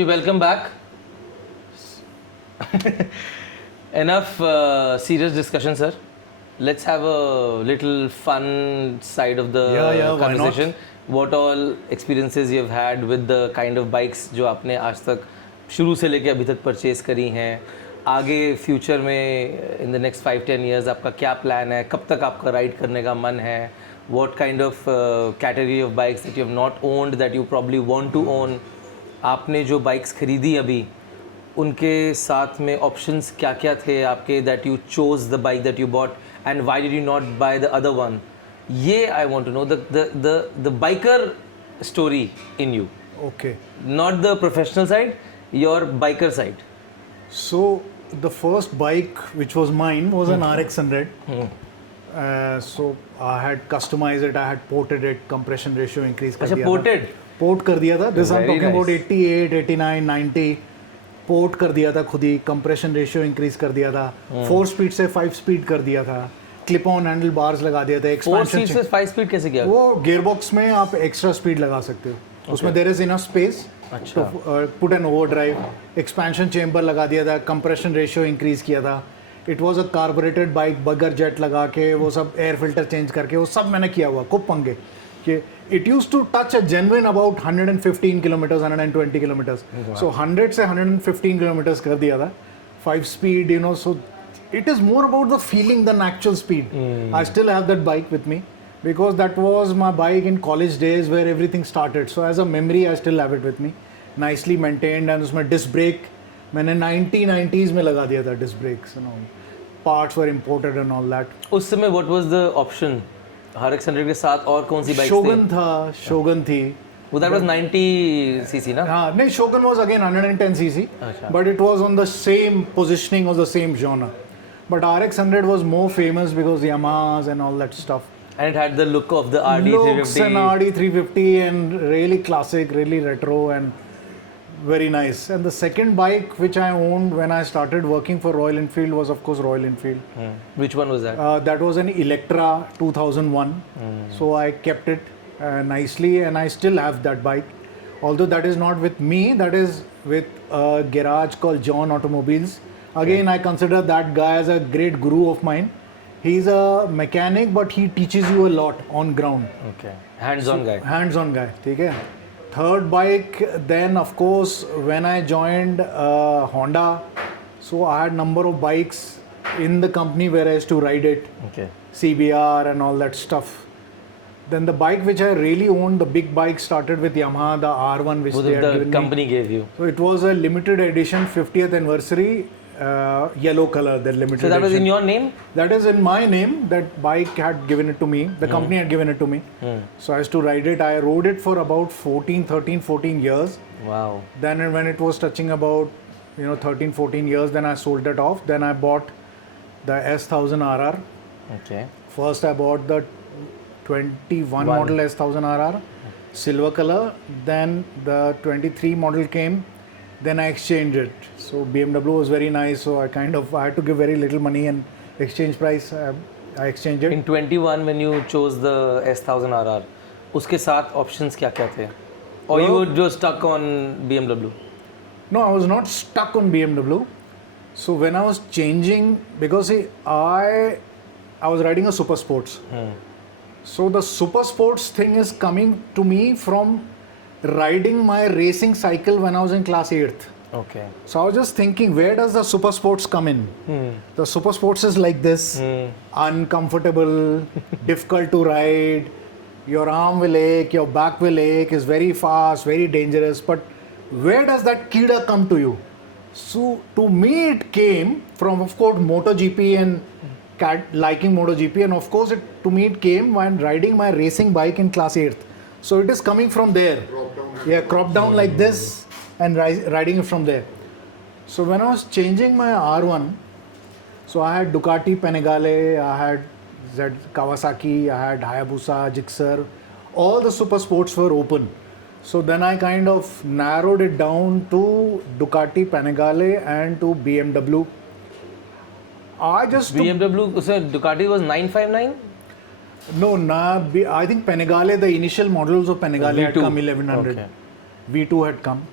ji, welcome back. Enough serious discussion, sir. Let's have a little fun side of the conversation. What all experiences you've had with the kind of bikes जो आपने आज तक शुरू से लेके अभी तक परचेज करी हैं, आगे फ्यूचर में इन द नेक्स्ट 5-10 years आपका क्या प्लान है, कब तक आपका राइड करने का मन है, what kind of category of bikes that you have not owned that you probably want to own, आपने जो बाइक्स खरीदी अभी उनके साथ में ऑप्शंस क्या क्या थे आपके that you chose the bike that you bought and why did you not buy the other one. ये I want to know the biker story in you. Okay. Not the professional side, your biker side. So the first bike which was mine was an RX100. So I had customized it, I had ported it, compression ratio increase कर दिया ported? Port कर दिया था. This I'm Very talking nice. about 88, 89, 90. Port कर दिया था खुद ही, compression ratio increase कर दिया था. 4 speed से 5 speed कर दिया था. Clip on handle bars लगा दिया था. 4 speed से 5 speed कैसे किया? वो gearbox में आप extra speed लगा सकते हो. उसमें there is enough space. अच्छा. तो put an overdrive, expansion chamber लगा दिया था, compression ratio increase किया था. It was a carbureted bike, bugger jet लगा के वो सब air filter change करके वो सब मैंने किया हुआ, खूब पंगे. कि it used to touch a genuine about 115 kilometers, 120 kilometers. Wow. So 100 से 115 kilometers कर दिया था. 5 speed, you know, so it is more about the feeling than actual speed. I still have that bike with me because that was my bike in college days where everything started. So as a memory, I still have it with me. Nicely maintained and उसमें disc brake मैंने 90s में लगा दिया था disc brakes, you know. Parts were imported and all that. उस समय what was the option? RX100 के साथ और कौन सी बाइक्स थी? Shogun था, Shogun थी. Well, that was 90 cc ना? हाँ, नहीं, Shogun was again 110 cc, but it was on the same positioning of the same genre. But RX100 was more famous because Yamahas and all that stuff. And it had the look of the RD350. Looks and RD350 and really classic, really retro and very nice. And the second bike which I owned when I started working for Royal Enfield was of course Royal Enfield. Which one was that? That was an Electra 2001. So I kept it nicely and I still have that bike. Although that is not with me, that is with a garage called John Automobiles. Again, I consider that guy as a great guru of mine. He's a mechanic, but he teaches you a lot on ground. Okay. Hands-on guy. Hands-on guy. Okay. Third bike, then of course, when I joined Honda, so I had number of bikes in the company where I used to ride it. Okay. CBR and all that stuff. Then the bike which I really owned, the big bike, started with Yamaha, the R1, which they had given the company gave you. So it was a limited edition, 50th anniversary, yellow color, the limited edition. So that was in your name? That is in my name. That bike had given it to me. The company had given it to me. So I used to ride it. I rode it for about 14 years. Wow. Then when it was touching about 13, 14 years, then I sold it off. Then I bought the S1000RR. Okay. First I bought the 21 model S1000RR, silver color. Then the 23 model came. Then I exchanged it. So BMW was very nice. So I had to give very little money and exchange price. I exchanged it. In 21, when you chose the S1000RR, उसके साथ options क्या क्या थे? Or you were just stuck on BMW? No, I was not stuck on BMW. So when I was changing, because see, I was riding a Super Sports. So the Super Sports thing is coming to me from riding my racing cycle when I was in class 8th. Okay. So I was just thinking, where does the Super Sports come in? The Super Sports is like this, uncomfortable, difficult to ride, your arm will ache, your back will ache, is very fast, very dangerous. But where does that kida come to you? So to me it came from, of course, MotoGP and liking MotoGP, and of course to me it came when riding my racing bike in class 8th. So it is coming from there. Cropped down like this and riding it from there. So when I was changing my R1, so I had Ducati Panigale, I had Z Kawasaki, I had Hayabusa, Gixxer. All the super sports were open. So then I kind of narrowed it down to Ducati Panigale and to BMW. BMW, so Ducati was 959? No, I think Panigale, the initial models of Panigale had come 1100. Okay. V2 had come.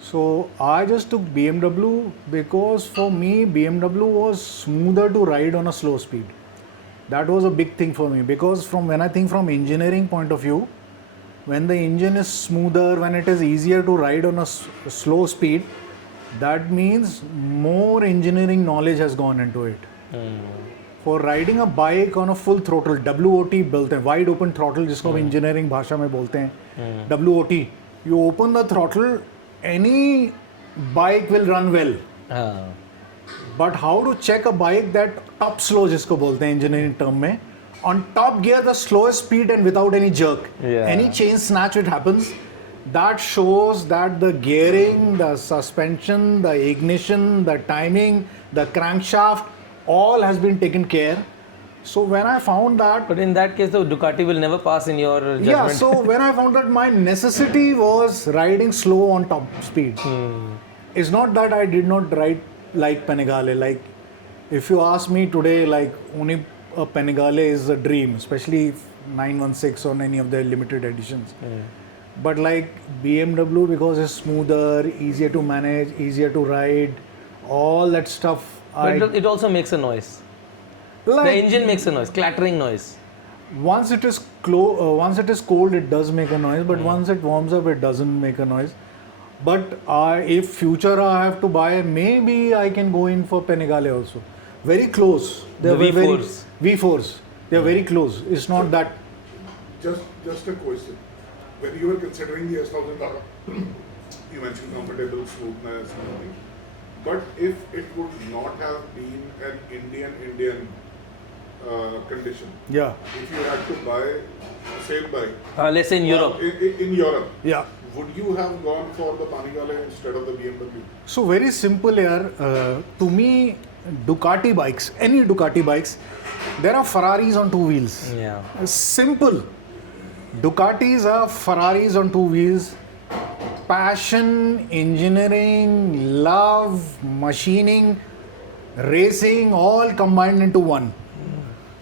So I just took BMW because for me BMW was smoother to ride on a slow speed. That was a big thing for me because when I think from engineering point of view, when the engine is smoother, when it is easier to ride on a slow speed, that means more engineering knowledge has gone into it. For riding a bike on a full throttle, WOT बोलते हैं, wide open throttle जिसको हम engineering भाषा में बोलते हैं, WOT, you open the throttle, any bike will run well. But how to check a bike that top slow जिसको बोलते हैं engineering term में, on top gear the slowest speed and without any jerk, any chain snatch it happens, that shows that the gearing, the suspension, the ignition, the timing, the crankshaft, all has been taken care. So when I found that... But in that case, the Ducati will never pass in your judgment. Yeah, so when I found that my necessity was riding slow on top speed. It's not that I did not ride like Panigale. Like, if you ask me today, like, only a Panigale is a dream, especially 916 on any of the limited editions. But like BMW, because it's smoother, easier to manage, easier to ride, all that stuff. But it also makes a noise. Like, the engine makes a noise, clattering noise. Once it is cold, it does make a noise. But once it warms up, it doesn't make a noise. But if future I have to buy, maybe I can go in for Panigale also. Very close. The V4s. V4s. They are very close. It's not that. Just a question. When you were considering the S1000RR, you mentioned comfortable, smoothness, and everything. But if it would not have been an Indian condition, Yeah. if you had to buy a same bike, Let's say in Europe. in Europe, Yeah. would you have gone for the Panigale instead of the BMW? So very simple here. To me, Ducati bikes, any Ducati bikes, there are Ferraris on two wheels. Yeah. Simple. Ducatis are Ferraris on two wheels. Passion, engineering, love, machining, racing, all combined into one.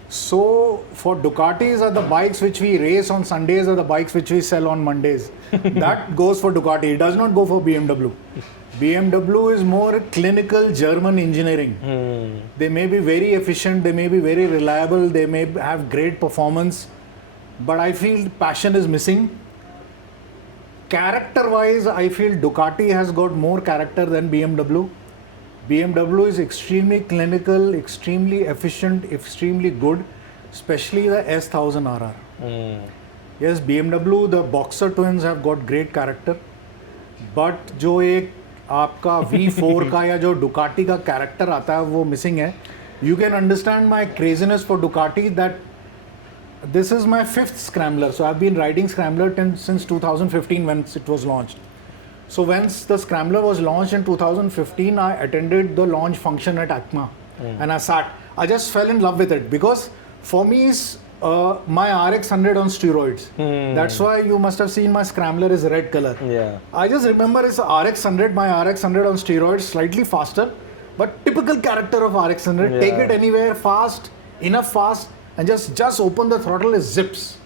So for Ducatis are the bikes which we race on Sundays, are the bikes which we sell on Mondays. That goes for Ducati. It does not go for BMW. BMW is more clinical German engineering. They may be very efficient, they may be very reliable, they may have great performance, but I feel passion is missing. Character wise, I feel Ducati has got more character than BMW. BMW is extremely clinical, extremely efficient, extremely good, especially the S1000RR. Yes, BMW, the Boxer twins have got great character, but जो एक आपका V4 का या जो Ducati का character आता है वो missing है. You can understand my craziness for Ducati that this is my 5th Scrambler. So I've been riding Scrambler since 2015 when it was launched. So once the Scrambler was launched in 2015, I attended the launch function at ACMA and I just fell in love with it because for me it's my RX100 on steroids. That's why you must have seen my Scrambler is red color. Yeah. I just remember it's RX100, my RX100 on steroids, slightly faster, but typical character of RX100. Yeah. Take it anywhere fast, enough fast, and just open the throttle, it zips.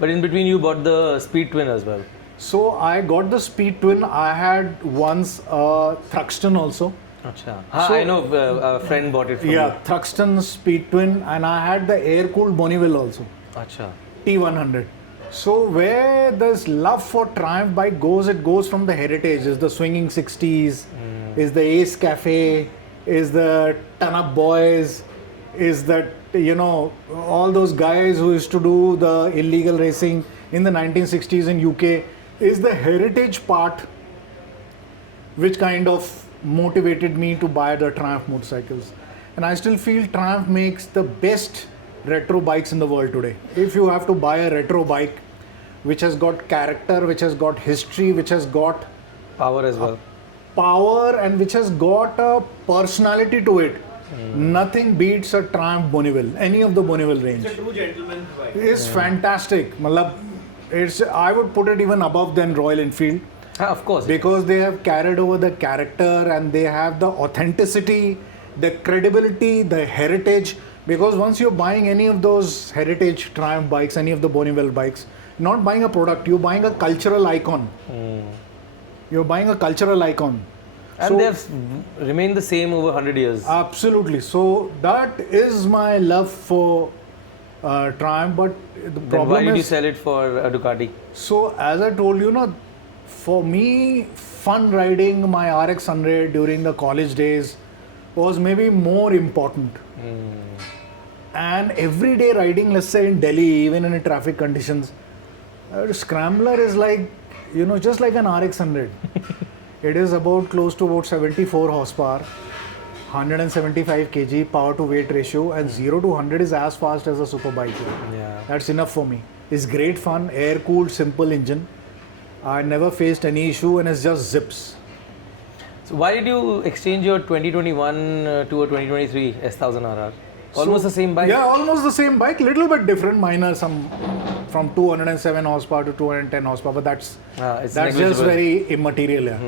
But in between you bought the Speed Twin as well. So I got the Speed Twin. I had once a Thruxton also. Achha. So- I know a friend bought it from Yeah, you. Thruxton Speed Twin, and I had the air-cooled Bonneville also, Achha. T100. So where this love for Triumph bike goes, it goes from the heritage. Is the swinging 60s, is the Ace Cafe, is the Ton Up Boys, is that, you know, all those guys who used to do the illegal racing in the 1960s in UK, is the heritage part which kind of motivated me to buy the Triumph motorcycles. And I still feel Triumph makes the best retro bikes in the world today. If you have to buy a retro bike which has got character, which has got history, which has got Power as well. power, and which has got a personality to it, nothing beats a Triumph Bonneville, any of the Bonneville range. It's a true gentleman's bike. It's fantastic. I would put it even above than Royal Enfield. Of course. Because they have carried over the character and they have the authenticity, the credibility, the heritage. Because once you're buying any of those heritage Triumph bikes, any of the Bonneville bikes, not buying a product, you're buying a cultural icon. You're buying a cultural icon. And So- they've remained the same over 100 years. Absolutely. So that is my love for Triumph. But the Then why problem did you is, sell it for a Ducati? so as I told you, no, for me, fun riding my RX100 during the college days was maybe more important. And everyday riding, let's say in Delhi, even in traffic conditions, Scrambler is like, just like an RX100. It is about close to about 74 horsepower, 175 kg power to weight ratio, and 0 to 100 is as fast as a superbike. Yeah. That's enough for me. It's great fun, air cooled, simple engine. I never faced any issue, and it's just zips. So why did you exchange your 2021 to a 2023 S1000RR? Almost So- the same bike? Yeah, almost the same bike, little bit different, minor some from 207 horsepower to 210 horsepower, but that's It's just negligible. very immaterial. Yeah.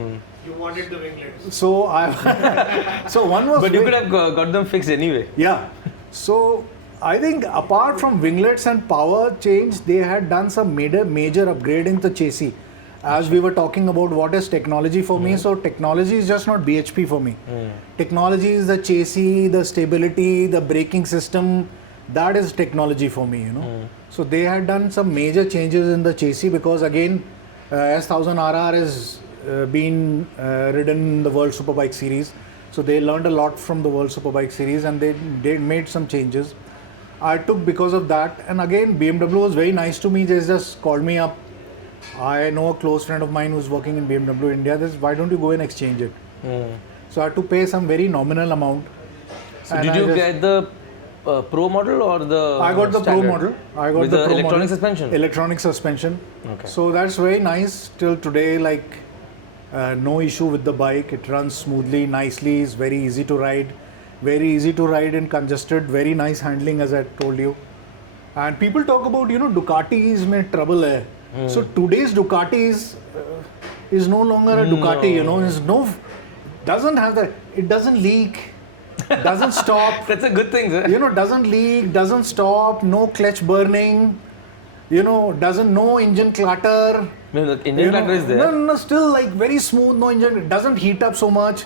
You wanted the winglets. So I, so one was. But you ve- could have got them fixed anyway. Yeah. So I think apart from winglets and power change, they had done some major upgrade in the chassis. As we were talking about what is technology for me, so technology is just not BHP for me. Technology is the chassis, the stability, the braking system. That is technology for me, So they had done some major changes in the chassis because again, S1000RR is been ridden in the World Superbike Series. So they learned a lot from the World Superbike Series and they made some changes. I took because of that. And again, BMW was very nice to me. They just called me up. I know a close friend of mine who's working in BMW India. This, why don't you go and exchange it? So I had to pay some very nominal amount. So And did I you just- get the Pro model or the I got the standard? Pro model. I got With the the Pro electronic model. suspension? Electronic suspension. Okay. So that's very nice. Till today, like no issue with the bike. It runs smoothly, nicely. It's very easy to ride. Very easy to ride in congested. Very nice handling, as I told you. And people talk about Ducatis mein trouble hai. So today's Ducati is no longer a Ducati. Is doesn't have that. It doesn't leak. Doesn't stop. That's a good thing, sir. Doesn't leak, doesn't stop, no clutch burning, doesn't no engine clatter. No, the engine clatter is there. No, still like very smooth, no engine, it doesn't heat up so much.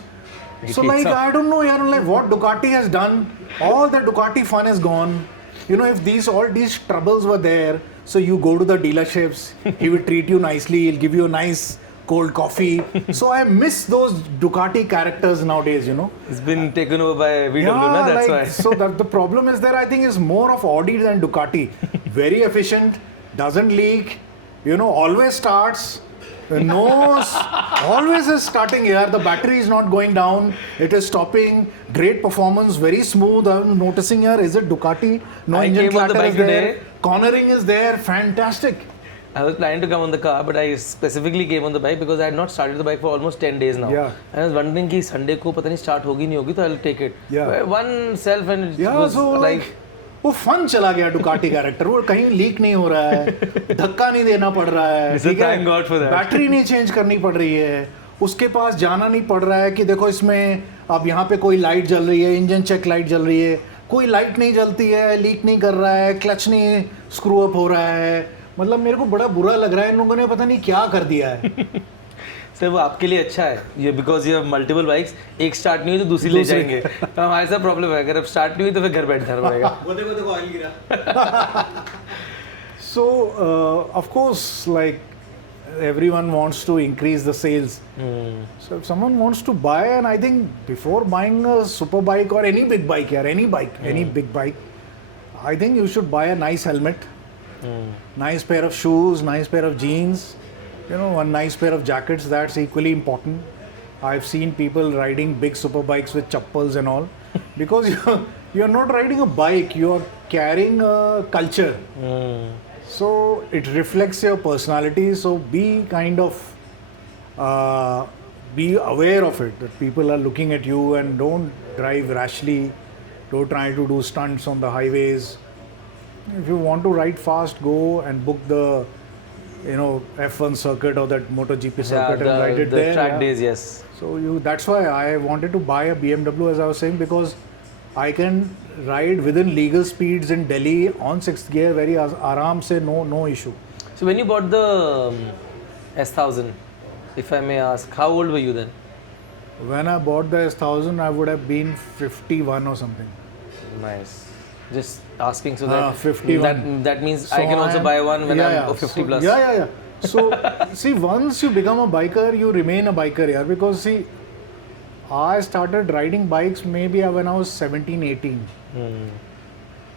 It So heats like up. I don't know, like what Ducati has done, all the Ducati fun is gone. If all these troubles were there, so you go to the dealerships, he will treat you nicely, he'll give you a nice cold coffee. So I miss those Ducati characters nowadays, It's been taken over by VW, no? That's why. So the problem is there, I think, is more of Audi than Ducati. Very efficient, doesn't leak, always starts. Always is starting here. The battery is not going down. It is stopping. Great performance, very smooth. I'm noticing here, is it Ducati? No I engine came on the clatter is bike there. today. Cornering is there. Fantastic. I was planning to come on the car, but I specifically came on the bike because I had not started the bike for almost 10 days now. Yeah. And I was wondering कि Sunday को पता नहीं start होगी नहीं होगी, तो I'll take it. Yeah. One self and it Yeah, was so like वो fun चला गया डुकाटी कैरेक्टर, वो कहीं लीक नहीं हो रहा है, धक्का नहीं देना पड़ रहा है, So thank God for that. Battery नहीं चेंज करनी पड़ रही है, उसके पास जाना नहीं पड़ रहा है कि देखो इसमें अब यहाँ पे कोई लाइट जल रही है, इंजन चेक लाइट जल रही है, कोई लाइट नहीं जलती है, लीक नहीं कर रहा है, क्लच नहीं स्क्रू अप हो रहा है. मतलब मेरे को बड़ा बुरा लग रहा है, इन लोगों ने पता नहीं क्या कर दिया है. सर वो आपके लिए अच्छा है ये, because you have multiple bikes, एक स्टार्ट नहीं हुई तो दूसरी ले जाएंगे. तो हमारे साथ प्रॉब्लम है, अगर अब स्टार्ट नहीं हुई तो फिर घर बैठना पड़ेगा. वो देखो ऑयल गिरा. So of course, like everyone wants to increase the sales. So if someone wants to buy, and I think before buying a super bike or any big bike, any big bike, I think you should buy a nice helmet, nice pair of shoes, nice pair of jeans, one nice pair of jackets. That's equally important. I've seen people riding big super bikes with chappals and all, because you're not riding a bike, you're carrying a culture. So it reflects your personality. So be kind of be aware of it, that people are looking at you, and don't drive rashly. Don't try to do stunts on the highways. If you want to ride fast, go and book the F1 circuit or that MotoGP circuit and ride it the there. track yeah. days, yes. So that's why I wanted to buy a BMW, as I was saying, because I can ride within legal speeds in Delhi on 6th gear very aaram se, no issue. So when you bought the S1000, if I may ask, how old were you then? When I bought the S1000, I would have been 51 or something. Nice. Just asking so Ah, that 51. that means So I can also I'm- buy one when yeah, I'm 50 so, plus. Yeah. So, see, once you become a biker, you remain a biker, yeah. Because, see, I started riding bikes maybe when I was 17, 18.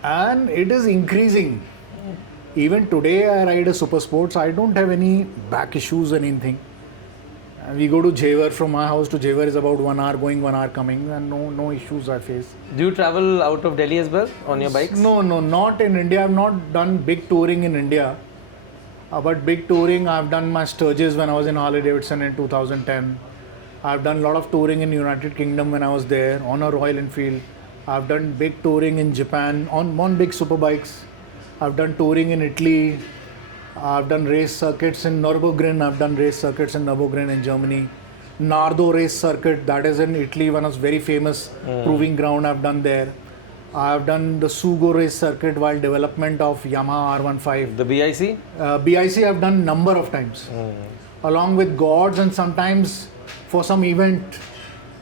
And it is increasing. Even today, I ride a super sports. I don't have any back issues or anything. And we go to Jewar, from my house to Jewar is about 1 hour going, 1 hour coming, and no issues I face. Do you travel out of Delhi as well on your bikes? No, not in India. I've not done big touring in India. But big touring, I've done my Sturgis when I was in Harley Davidson in 2010. I've done a lot of touring in United Kingdom when I was there on a Royal Enfield. I've done big touring in Japan on big super bikes. I've done touring in Italy. I've done race circuits in Nürburgring. I've done race circuits in Nürburgring in Germany. Nardo race circuit, that is in Italy, one of very famous proving ground I've done there. I've done the Sugo race circuit while development of Yamaha R1 The BIC? BIC I've done number of times. Along with gods and sometimes for some event.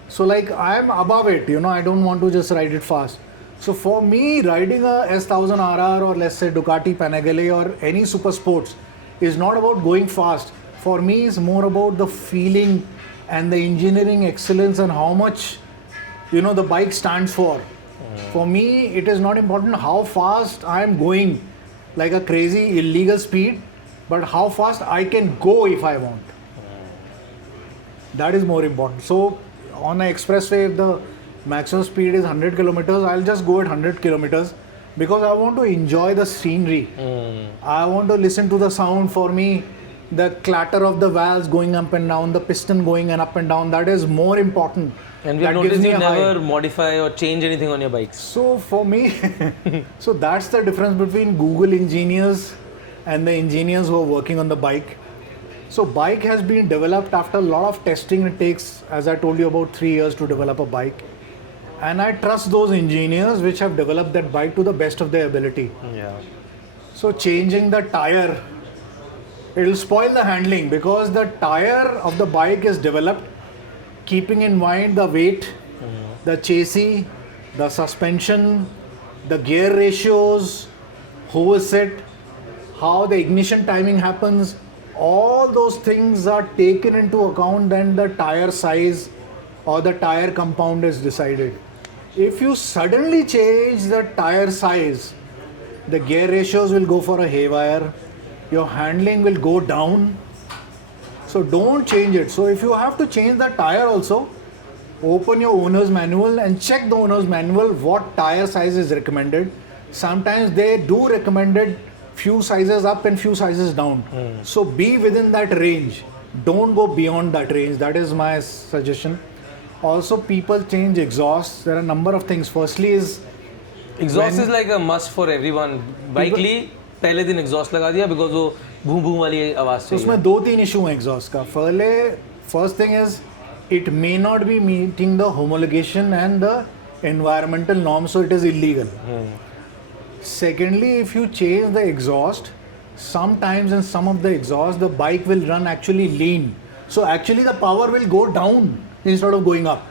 So like I'm above it, I don't want to just ride it fast. So for me, riding a S1000RR or let's say Ducati Panigale or any super sports is not about going fast. For me, it's more about the feeling and the engineering excellence and how much, the bike stands for. For me, it is not important how fast I am going, like a crazy illegal speed, but how fast I can go if I want. That is more important. So on an expressway, if the maximum speed is 100 kilometers, I'll just go at 100 kilometers because I want to enjoy the scenery. I want to listen to the sound. For me, the clatter of the valves going up and down, the piston going up and down, that is more important. And we That have gives noticed me you a high. never modify or change anything on your bikes. So for me, so that's the difference between Google engineers and the engineers who are working on the bike. So bike has been developed after a lot of testing. It takes, as I told you, about 3 years to develop a bike. And I trust those engineers which have developed that bike to the best of their ability. Yeah. So changing the tire, it will spoil the handling because the tire of the bike is developed keeping in mind the weight, the chassis, the suspension, the gear ratios, who is it, how the ignition timing happens. All those things are taken into account and the tire size or the tire compound is decided. If you suddenly change the tire size, the gear ratios will go for a haywire, your handling will go down. So don't change it. So if you have to change the tire also, open your owner's manual and check the owner's manual what tire size is recommended. Sometimes they do recommended few sizes up and few sizes down. So be within that range. Don't go beyond that range. That is my suggestion. Also, people change exhausts. There are a number of things. Firstly is Exhaust is like a must for everyone. Bike ली पहले दिन exhaust लगा दिया because वो भूं भूं वाली आवाज तो चाहिए. उसमें 2-3 इशू हैं एग्जॉस्ट का. First thing is it may not be meeting the homologation and the environmental norms, so it is illegal. Secondly, if you change the exhaust, sometimes in some of the exhaust the bike will run actually lean, so actually the power will go down instead of going up.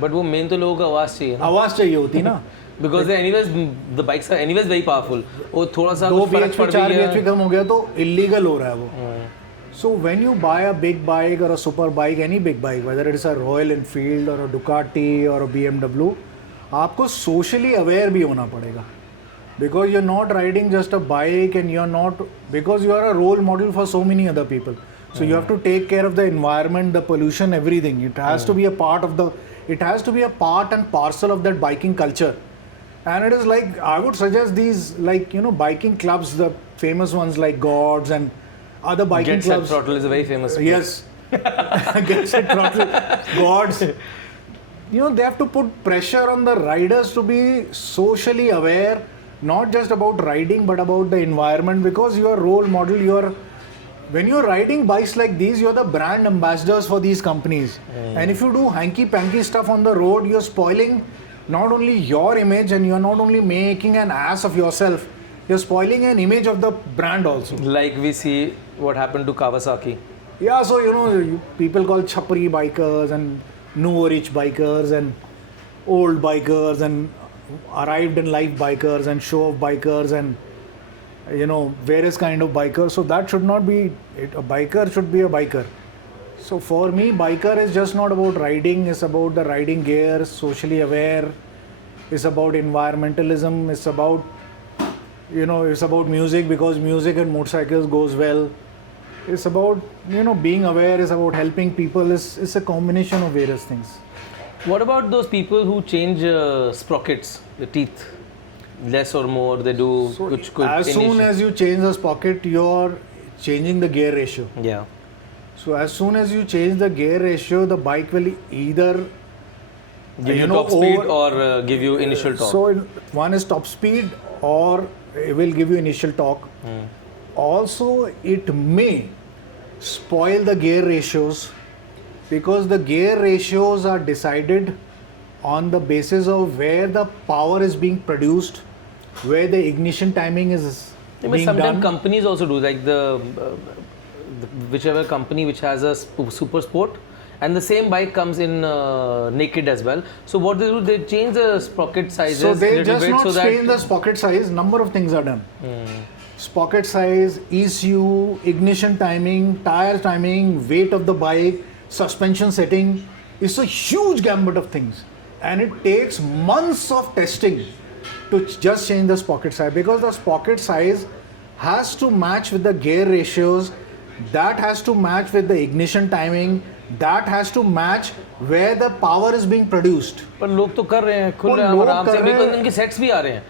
But वो main तो लोगों को आवाज चाहिए ना. आवाज चाहिए होती ना. Because they anyways the bikes are anyways very powerful. वो थोड़ा सा 2 कुछ फर्क bhp पड़ 4 भी bhp गया. कम हो गया तो illegal हो रहा है वो. So when you buy a big bike or a super bike, any big bike, whether it is a Royal Enfield or a Ducati or a BMW, आपको socially aware भी होना पड़ेगा. Because you're not riding just a bike and you're not, because you are a role model for so many other people. So you have to take care of the environment, the pollution, everything. It has to be a part of it has to be a part and parcel of that biking culture. And it is like, I would suggest these, like, biking clubs, the famous ones like Gods and other biking Get Set clubs. Throttle is a very famous. Yes. Get Set Throttle. Gods. They have to put pressure on the riders to be socially aware, not just about riding, but about the environment, because you are role model. When you're riding bikes like these, you're the brand ambassadors for these companies. And if you do hanky-panky stuff on the road, you're spoiling not only your image and you're not only making an ass of yourself, you're spoiling an image of the brand also. Like we see what happened to Kawasaki. Yeah, so people call chapri bikers and new rich bikers and old bikers and arrived in life bikers and show off bikers and various kind of bikers. So that should not be it. A biker should be a biker. So for me, biker is just not about riding. It's about the riding gear, socially aware. It's about environmentalism. It's about it's about music because music and motorcycles goes well. It's about being aware. It's about helping people. It's a combination of various things. What about those people who change sprockets, the teeth, less or more? They do. So kuch as soon as you change the sprocket, you're changing the gear ratio. Yeah. So as soon as you change the gear ratio, the bike will either Give you top speed or give you initial torque. So one is top speed or it will give you initial torque. Also, it may spoil the gear ratios because the gear ratios are decided on the basis of where the power is being produced, where the ignition timing is being sometimes done. companies also do, like the whichever company which has a super sport, and the same bike comes in naked as well. So what they do, they change the sprocket sizes So a they little just bit not so that change the sprocket size. Number of things are done. Sprocket size, ECU, ignition timing, tire timing, weight of the bike, suspension setting. It's a huge gambit of things, and it takes months of testing to just change the sprocket size because the sprocket size has to match with the gear ratios. That has to match with the ignition timing. That has to match where the power is being produced. पर लोग तो कर रहे हैं, खुल और रहे हैं लोग आराम से, कर रहे बिकॉज़ हैं। उनके सेट्स भी आ रहे हैं।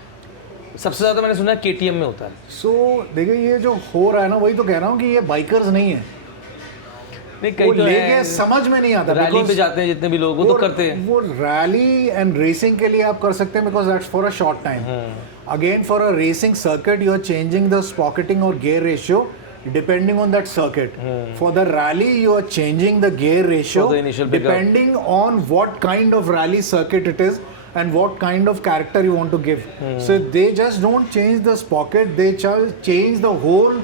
सबसे ज़्यादा मैंने सुना है KTM में होता है। So देखिए ये जो हो रहा है ना, वही तो कह रहा हूँ कि ये बाइकर्स नहीं है। नहीं, वो कई तो लेके हैं, समझ में नहीं आता। रैली because पे जाते हैं जितने भी लोग, वो तो करते हैं। वो रैली एंड रेसिंग के लिए आप कर सकते हैं because that's for a short time. Again, for a racing circuit, you are changing the sprocketing or gear ratio depending on that circuit. For the rally, you are changing the gear ratio For the initial pickup. depending on what kind of rally circuit it is and what kind of character you want to give. So they just don't change the sprocket, they change the whole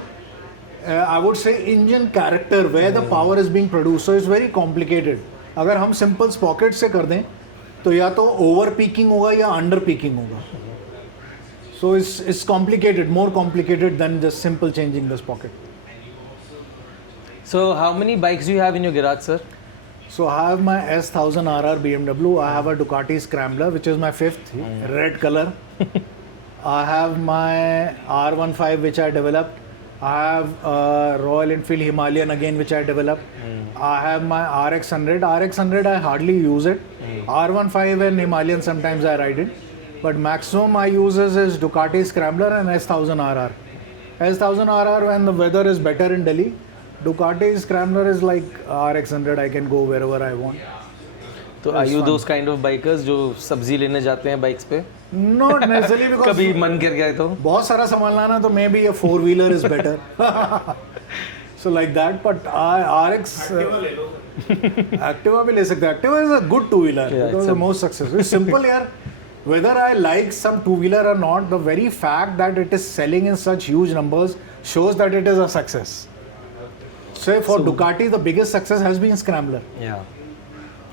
I would say engine character where the power is being produced. So it's very complicated. अगर हम simple sprocket से कर दें तो या तो over peaking होगा या under peaking होगा. So it's complicated, more complicated than just simple changing the sprocket. So how many bikes do you have in your garage, sir? So I have my S1000RR BMW. I have a Ducati Scrambler, which is my fifth, red color. I have my R15, which I developed. I have a Royal Enfield Himalayan again, which I developed. I have my RX100. RX100 I hardly use it. R15 and Himalayan sometimes I ride it. But maximum I use is Ducati Scrambler and S1000RR. S1000RR when the weather is better in Delhi. Ducati Scrambler is like RX100. I can go wherever I want. तो are you those kind of bikers जो सब्जी लेने जाते हैं bikes पे? Not necessarily because कभी मन कर गया तो? बहुत सारा सामान लाना तो maybe a 4-wheeler is better. So like that, but RX Activa भी ले सकते हैं. Activa is a good 2-wheeler. Yeah, it was the most successful. It's simple यार. Whether I like some 2-wheeler or not, the very fact that it is selling in such huge numbers shows that it is a success. So for Ducati, the biggest success has been Scrambler. Yeah.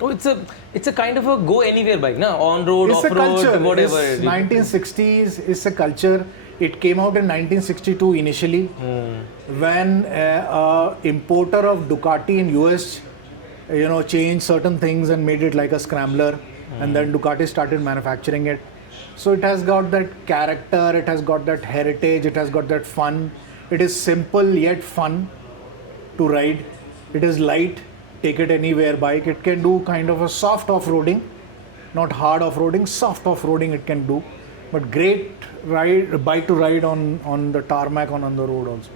Oh, it's a kind of a go anywhere bike, na? On road, It's off a culture. road, whatever. It's 1960s. It's a culture. It came out in 1962 initially, when importer of Ducati in US, changed certain things and made it like a Scrambler, and then Ducati started manufacturing it. So it has got that character. It has got that heritage. It has got that fun. It is simple yet fun to ride. It is light. Take it anywhere bike. It can do kind of a soft off-roading, not hard off-roading, soft off-roading it can do, but great bike to ride on the tarmac and on the road also.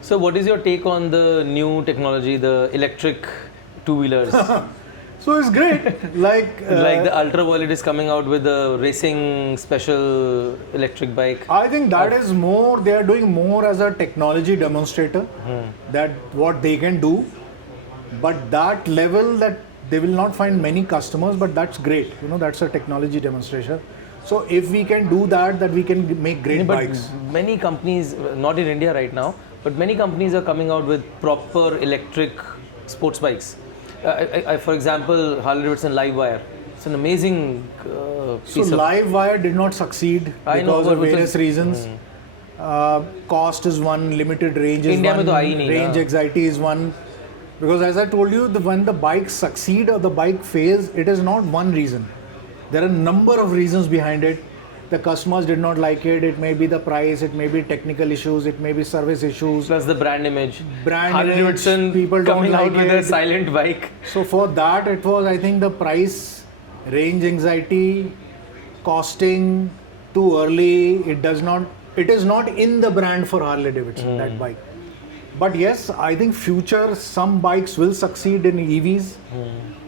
So what is your take on the new technology, the electric two-wheelers? So it's great. Like the Ultraviolet is coming out with a racing special electric bike. I think that is more, they are doing more as a technology demonstrator, that what they can do. But that level that they will not find many customers, but that's great. That's a technology demonstration. So if we can do that we can make great But bikes. many companies, not in India right now, but many companies are coming out with proper electric sports bikes. For example, Harley-Davidson Livewire. It's an amazing So piece of... Livewire did not succeed I know, because but of which various is- reasons. Cost is one, limited range is India one, mein to aa hi nahi range na. anxiety is one. Because as I told you, when the bikes succeed or the bike fails, it is not one reason. There are a number of reasons behind it. The customers did not like it. It may be the price, it may be technical issues, it may be service issues. Plus the brand image. Brand Harley-Davidson image, people don't coming out like with a it. silent bike. So for that, it was, I think, the price, range anxiety, costing, too early. It is not in the brand for Harley Davidson, that bike. But yes, I think future, some bikes will succeed in EVs.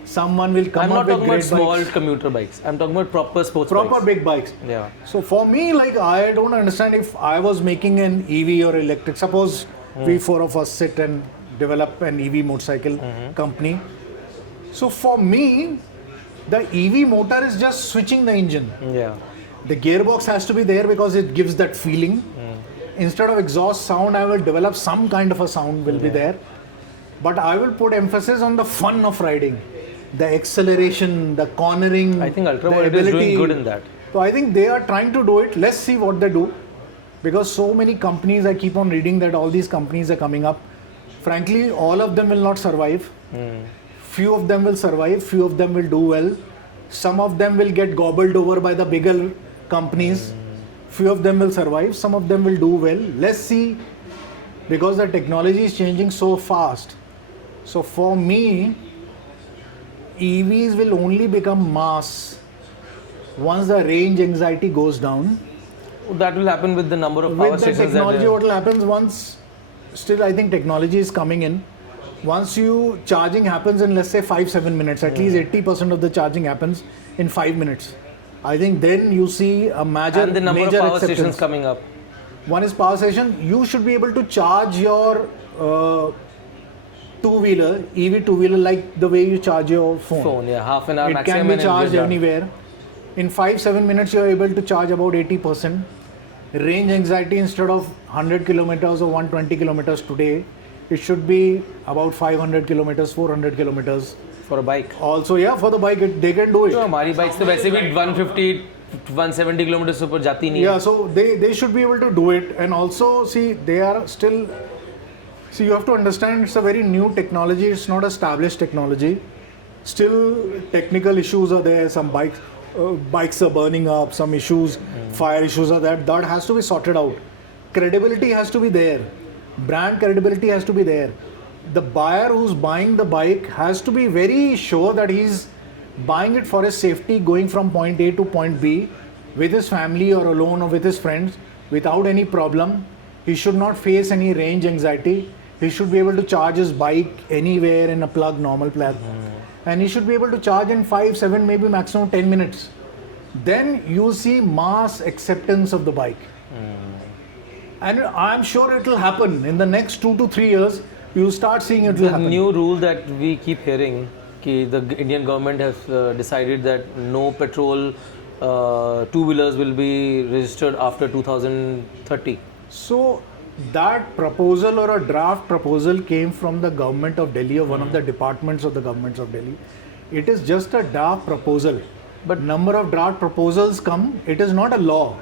Someone will come I'm up not with talking about great small bikes. commuter bikes. I'm talking about proper sports Proper bikes. big bikes. Yeah. So for me, like, I don't understand if I was making an EV or electric. Suppose we four of us sit and develop an EV motorcycle company. So for me, the EV motor is just switching the engine. Yeah. The gearbox has to be there because it gives that feeling. Instead of exhaust sound, I will develop some kind of a sound will be there. But I will put emphasis on the fun of riding. The acceleration, the cornering. I think Ultra the World is doing ability. good in that. So I think they are trying to do it. Let's see what they do. Because so many companies, I keep on reading that all these companies are coming up. Frankly, all of them will not survive. Few of them will survive, few of them will do well. Some of them will get gobbled over by the bigger companies. Few of them will survive, some of them will do well. Let's see, because the technology is changing so fast. So for me, EVs will only become mass once the range anxiety goes down. That will happen with the number of power With the stations technology, that what will happen once, still I think technology is coming in. Once you charging happens in, let's say, 5-7 minutes, at least 80% of the charging happens in 5 minutes. I think then you see a major and the number of major power acceptance. stations coming up. One is power station. You should be able to charge your two-wheeler, EV two-wheeler, like the way you charge your phone. Yeah, half an hour It maximum. can be and charged you're done. anywhere. In 5-7 minutes, you are able to charge about 80%. Range anxiety, instead of 100 kilometers or 120 kilometers today, it should be about 500 kilometers, 400 kilometers. For a bike. Also, yeah, for the bike, they can do it. तो हमारी bikes तो वैसे भी 150 170 kilometre से ऊपर जाती नहीं है. Yeah, so they should be able to do it. And also, see, they are still... See, you have to understand, it's a very new technology. It's not established technology. Still, technical issues are there. Some bikes are burning up. Some issues, fire issues are there. That has to be sorted out. Credibility has to be there. Brand credibility has to be there. The buyer who's buying the bike has to be very sure that he's buying it for his safety, going from point A to point B with his family or alone or with his friends without any problem. He should not face any range anxiety. He should be able to charge his bike anywhere in a plug, normal plug. And he should be able to charge in 5, 7, maybe maximum 10 minutes. Then you see mass acceptance of the bike. And I'm sure it will happen in the next 2 to 3 years. You'll start seeing it will The happen. new rule that we keep hearing, कि the Indian government has decided that no petrol two-wheelers will be registered after 2030. So that proposal or a draft proposal came from the government of Delhi or one of the departments of the governments of Delhi. It is just a draft proposal. But number of draft proposals come, it is not a law.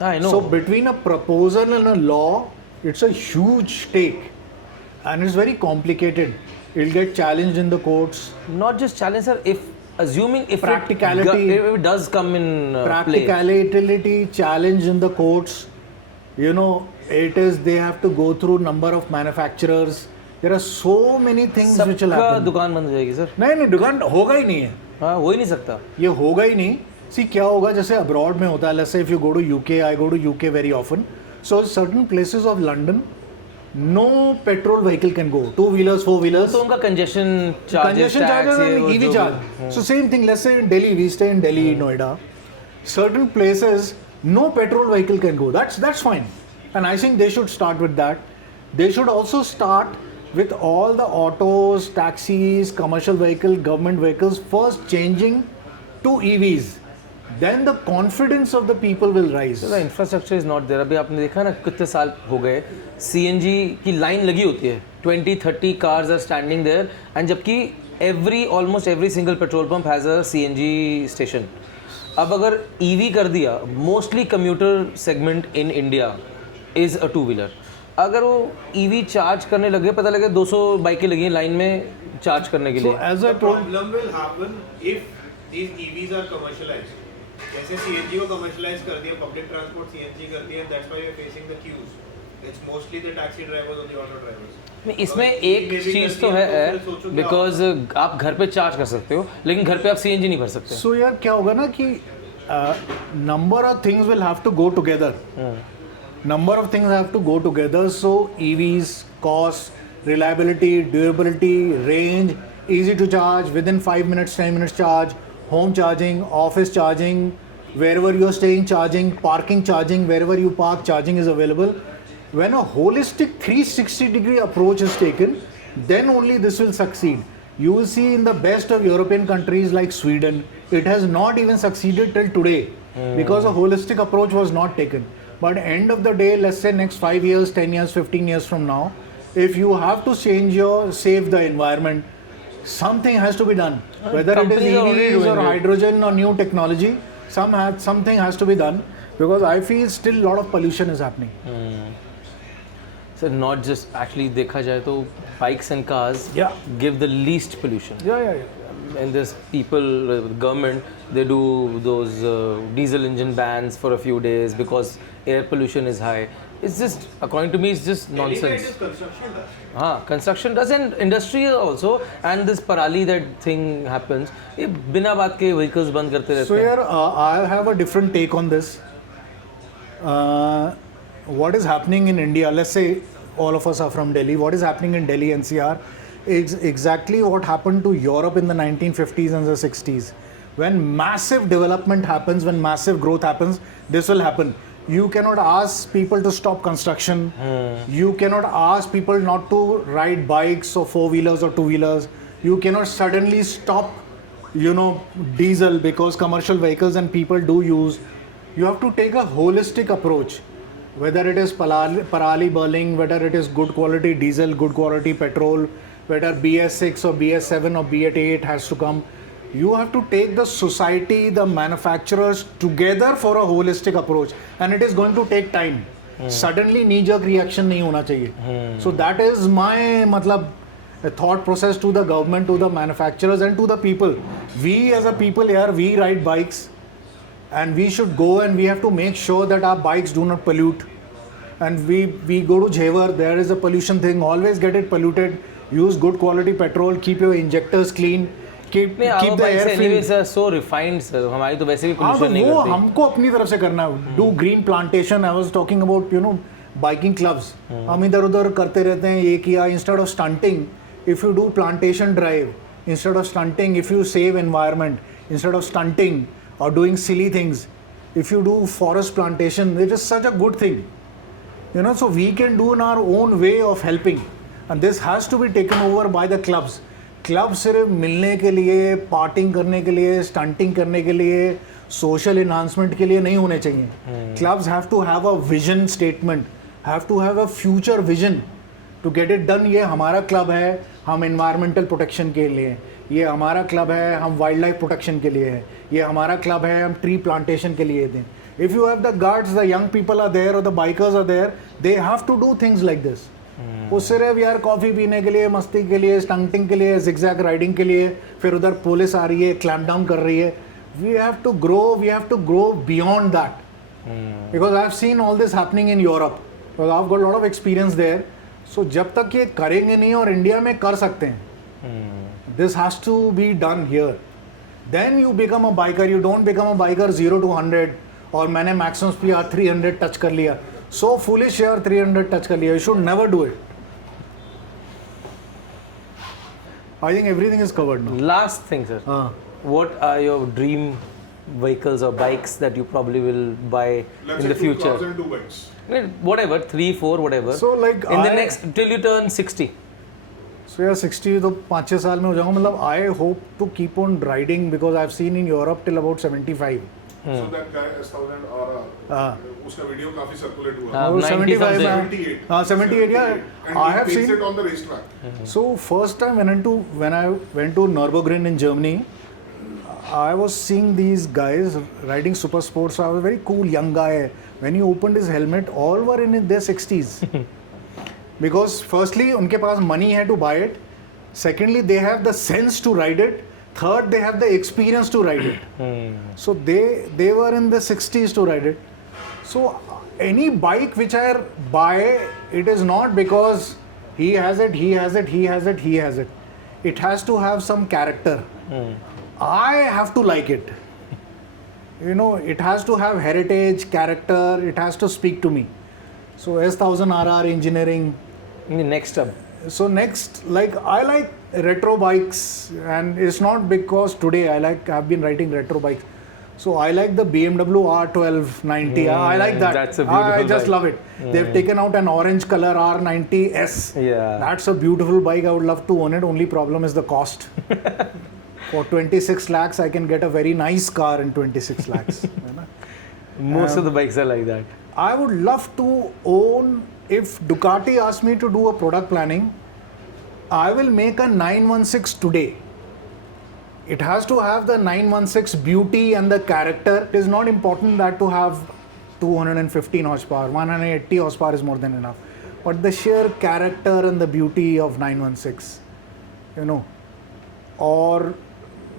I know. So between a proposal and a law, it's a huge take. And it's very complicated. It'll get challenged in the courts. Not just challenge, sir. If assuming if Practicality. if it does come in play. Practicality challenge in the courts. You know, it is, they have to go through number of manufacturers. There are so many things which will सबका happen. दुकान बंद हो जाएगी sir. नहीं दुकान होगा ही नहीं है. हाँ, हो ही नहीं सकता. ये होगा ही नहीं. See, क्या होगा, जैसे abroad में होता है. Let's say if you go to UK, I go to UK very often. So certain places of London, no petrol vehicle can go. 2-wheelers, 4-wheelers. तो उनका congestion charges, Congestion charges tax, ये and वो EV जो charge. भी. So same thing, let's say in Delhi, we stay in Delhi, Noida. Certain places, no petrol vehicle can go. That's fine. And I think they should start with that. They should also start with all the autos, taxis, commercial vehicle, government vehicles first changing to EVs. then the confidence of the people will rise. The infrastructure is not there. अभी आपने देखा ना कितने साल हो गए CNG की line लगी होती है 20-30 cars are standing there and जबकि almost every single petrol pump has a CNG station. अब अगर EV कर दिया mostly commuter segment in India is a two-wheeler. अगर वो EV चार्ज करने लगे पता लगे 200 बाइकें लगी हैं लाइन में चार्ज करने के लिए. So as I The told, problem will happen if these EVs are commercialized. जैसे CNG को commercialize कर दिया, public transport CNG कर दिया, that's why you're facing the queues. It's mostly the taxi drivers or the auto drivers. इसमें एक चीज़ तो है बिकॉज आप घर पे चार्ज कर सकते हो लेकिन घर पे आप CNG नहीं भर सकते. so यार क्या होगा ना कि number of things will have to go together. Number of things have to go together. So EVs, cost, reliability, durability, range, easy to charge, within 5 minutes, 10 minutes charge, home charging, office charging, wherever you're staying charging, parking charging, wherever you park charging is available. When a holistic 360-degree approach is taken, then only this will succeed. You will see in the best of European countries like Sweden, it has not even succeeded till today because a holistic approach was not taken. But end of the day, let's say next 5 years, 10 years, 15 years from now, if you have to save the environment, something has to be done. Whether it is companies are already EVs or doing it. hydrogen or new technology, something has to be done because I feel still a lot of pollution is happening. So not just actually देखा जाए तो bikes and cars Yeah. give the least pollution. Yeah. And there's people, government, they do those diesel engine bans for a few days because air pollution is high. It's just, according to me, it's just nonsense. This construction does. Construction does and industry also, and this parali that thing happens. ये बिना बात के vehicles बंद करते रहते So हैं. here I have a different take on this. What is happening in India? Let's say all of us are from Delhi. What is happening in Delhi NCR is exactly what happened to Europe in the 1950s and the 60s. When massive development happens, when massive growth happens, this will happen. You cannot ask people to stop construction. You cannot ask people not to ride bikes or four-wheelers or two-wheelers. You cannot suddenly stop, diesel because commercial vehicles and people do use. You have to take a holistic approach. Whether it is parali burning, whether it is good quality diesel, good quality petrol, whether BS6 or BS7 or BS8 has to come. You have to take the society, the manufacturers together for a holistic approach, and it is going to take time. Suddenly knee-jerk reaction नहीं होना चाहिए. So that is my a thought process to the government, to the manufacturers, and to the people. We as a people here, we ride bikes, and we should go and we have to make sure that our bikes do not pollute. And we go to Jhevar, there is a pollution thing. Always get it polluted. Use good quality petrol. Keep your injectors clean. Keep the air anyways are so refined sir. हमारी तो वैसे भी हाँ तो pollution नहीं वो करती. हमको अपनी तरफ से करना है. Do green plantation. I was talking about biking clubs. हम इधर उधर करते रहते हैं ये किया. Instead of stunting, if you do plantation drive, instead of stunting, if you save environment, instead of stunting or doing silly things, if you do forest plantation, it is such a good thing. So we can do in our own way of helping, and this has to be taken over by the clubs. Club सिर्फ मिलने के लिए, parting करने के लिए, stunting करने के लिए, सोशल इन्हांसमेंट के लिए नहीं होने चाहिए. Clubs have to have a vision statement, have to have a future vision to get it done. ये हमारा क्लब है, हम एनवायरमेंटल प्रोटेक्शन के लिए. ये हमारा क्लब है, हम वाइल्ड लाइफ प्रोटेक्शन के लिए है. ये हमारा क्लब है, हम ट्री प्लांटेशन के लिए दें. If you have the guards, the young people are there or the bikers are there, they have to do things like this. वो सिर्फ यार कॉफ़ी पीने के लिए, मस्ती के लिए, स्टंटिंग के लिए, zigzag राइडिंग के लिए, फिर उधर पुलिस आ रही है, क्लैम्प डाउन कर रही है. We have to grow beyond that. Because I've seen all this happening in Europe. Because I've got a lot of experience there. So जब तक ये करेंगे नहीं और इंडिया में कर सकते हैं, this has to be done here. Then you become a biker. You don't become a biker 0 to 100. और मैंने मैक्सिमम स्पीड 300 टच कर लिया. So foolish यार 300 टच कर लिया. You should never do it. I think everything is covered now. Last thing sir. What are your dream vehicles or bikes that you probably will buy in the future? Let's say 2 cars and 2 bikes. Whatever, 3, 4, whatever. So like in the next till you turn 60. So yeah, 60 तो 5-6 साल में हो जाऊंगा. मतलब I hope to keep on riding because I've seen in Europe till about 75. So that guy S1000RR, उसका video काफी circulate हुआ. हाँ, 90 75 something. man. 78. 78, yeah. And I he have takes seen. it on the racetrack. So first time when I went to Nürburgring in Germany, I was seeing these guys riding super sports. So I was a very cool young guy. When he opened his helmet, all were in their 60s. Because firstly, उनके पास money है to buy it. Secondly, they have the sense to ride it. Third, they have the experience to ride it. So they were in the 60s to ride it. So any bike which I buy, it is not because he has it. It has to have some character. I have to like it. You know, it has to have heritage, character. It has to speak to me. So S1000RR engineering. Next up. So next, like I like retro bikes, and it's not because today I've been riding retro bikes. So I like the BMW R1290. I like that. That's a beautiful I just bike. love it. They've taken out an orange color R90S. Yeah. That's a beautiful bike. I would love to own it. Only problem is the cost. For 26 lakhs, I can get a very nice car in 26 lakhs. You know? Most of the bikes are like that. I would love to own, if Ducati asks me to do a product planning, I will make a 916 today. It has to have the 916 beauty and the character. It is not important that to have 215 horsepower, 180 horsepower is more than enough. But the sheer character and the beauty of 916, you know, or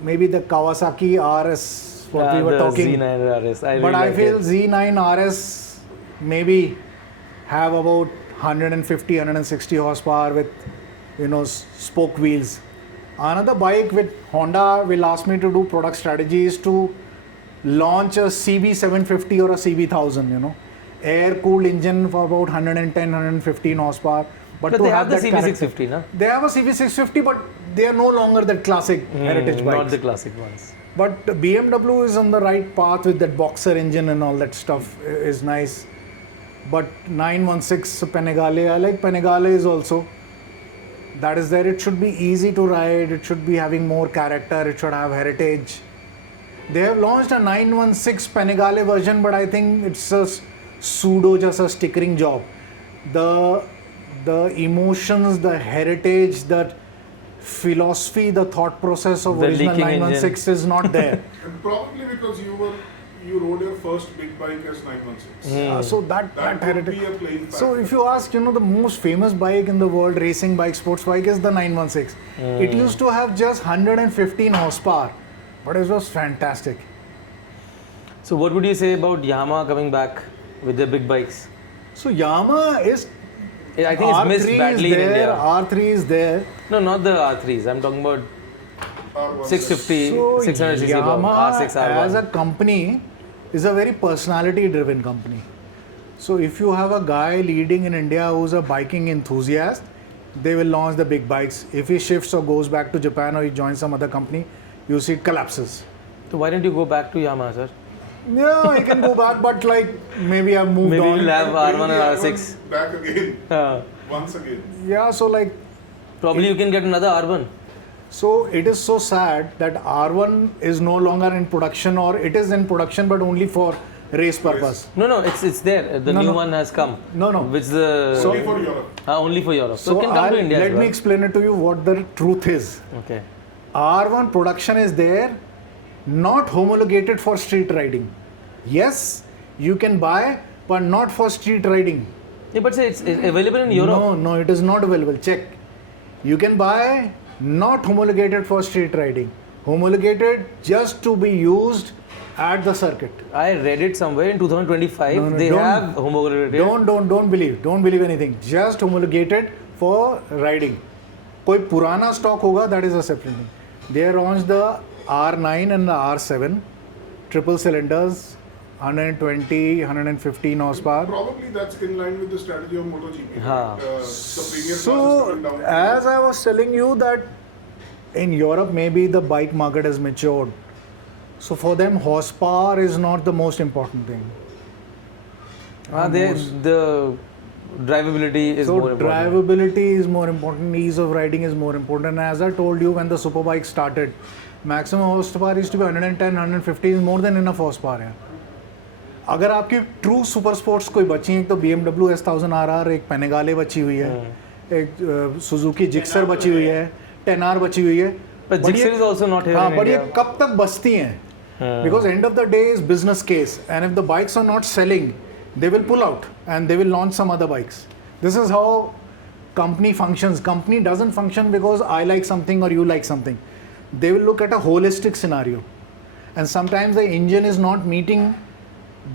maybe the Kawasaki RS, what we were the talking. Z9 RS. I But really I like feel it. Z9 RS maybe have about 150, 160 horsepower with, you know, spoke wheels. Another bike with Honda will ask me to do product strategies to launch a CB750 or a CB1000, you know. Air-cooled engine for about 110, 115 horsepower. But to they have the that character. CB650, na? They have a CB650, but they are no longer that classic heritage bikes. Not the classic ones. But BMW is on the right path with that boxer engine and all that stuff is nice. But 916 Panigale, I like Panigales also. That is there. It should be easy to ride. It should be having more character. It should have heritage. They have launched a 916 Panigale version, but I think it's a pseudo, just a stickering job. The emotions, the heritage, that philosophy, the thought process of The original leaking 916 is not there. And probably because you rode your first big bike as 916. So that That would heritage. be a playing factor. So if you ask, you know, the most famous bike in the world, racing bike, sports bike, is the 916. It used to have just 115 horsepower, but it was fantastic. So what would you say about Yamaha coming back with their big bikes? So Yamaha is I think it's missed R3 badly is in there, India. R3 is there. No, not the R3s. I'm talking about R1. 650, So 600cc above, Yamaha R6, R1. as a company is a very personality-driven company. So if you have a guy leading in India who's a biking enthusiast, they will launch the big bikes. If he shifts or goes back to Japan or he joins some other company, you see it collapses. So why don't you go back to Yamaha, sir? Yeah, he can go back, but like maybe I've moved Maybe on. you'll have Bring R1 the and R1 R6. back again, once again. Yeah, so like, Probably you can get another R1. so it is so sad that R1 is no longer in production, or it is in production but only for race purpose. No, it's there. The No, new no. one has come. No. Which the Only for Europe. only for Europe. So, it can come to India let as well. me explain it to you what the truth is. Okay. R1 production is there, not homologated for street riding. Yes, you can buy, but not for street riding. Yeah, but say it's available in Europe. No, it is not available. Check. You can buy, not homologated for street riding. Homologated just to be used at the circuit. I read it somewhere in 2025. No, they don't- have homologated. Don't believe anything. Just homologated for riding. कोई पुराना stock होगा, that is a separate thing. They launched the R9 and the R7, triple cylinders, 120, 115 horsepower. Probably that's in line with the strategy of MotoGP. Haan. The premier classes So, coming down. as I was telling you that in Europe maybe the bike market has matured. So for them horsepower is not the most important thing. The drivability is So more important. drivability is more important, ease of riding is more important. As I told you, when the superbike started, maximum horsepower used to be 110, 150 is more than enough horsepower है. अगर आपकी true super sports कोई बची है, एक तो BMW S1000RR, एक Panigale बची हुई है, एक Suzuki Gixxer बची हुई है, 10R बची हुई है. But Gixxer is also not here हाँ, in but ये India. कब तक बचती हैं? Because end of the day is business case, and if the bikes are not selling, they will pull out and they will launch some other bikes. This is how company functions. Company doesn't function because I like something or you like something. They will look at a holistic scenario, and sometimes the engine is not meeting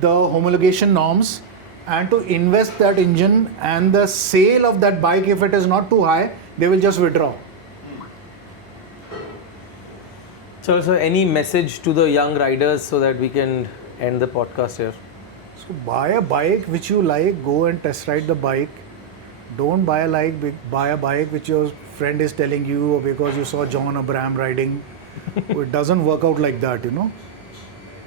the homologation norms, and to invest that engine and the sale of that bike, if it is not too high, they will just withdraw. So any message to the young riders so that we can end the podcast here? So buy a bike which you like, go and test ride the bike. Don't buy a bike which your friend is telling you, or because you saw John Abraham riding. It doesn't work out like that, you know.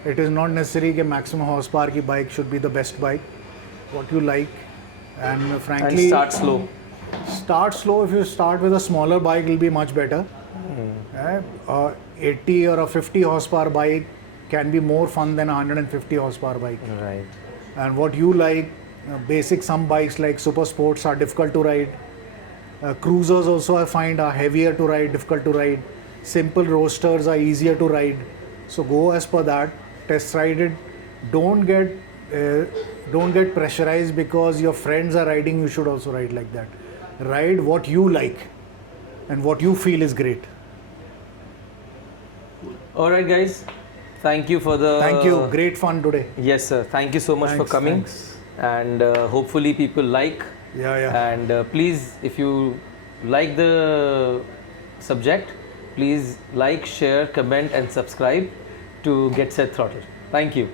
It is not necessary that maximum horsepower ki bike should be the best bike. What you like, and frankly, And start slow. Start slow. If you start with a smaller bike, it will be much better. 80 or a 50 horsepower bike can be more fun than a 150 horsepower bike. Right. And what you like, basic some bikes like super sports are difficult to ride. Cruisers also I find are heavier to ride, difficult to ride. Simple roadsters are easier to ride. So go as per that, test ride it. Don't get pressurized because your friends are riding, you should also ride like that. Ride what you like and what you feel is great. Alright guys, thank you for the... Thank you, great fun today. Yes sir, thank you so much for Thanks, coming. thanks. And hopefully people like. Yeah. And please, if you like the subject, please like, share, comment and subscribe to Get Set Throttle. Thank you.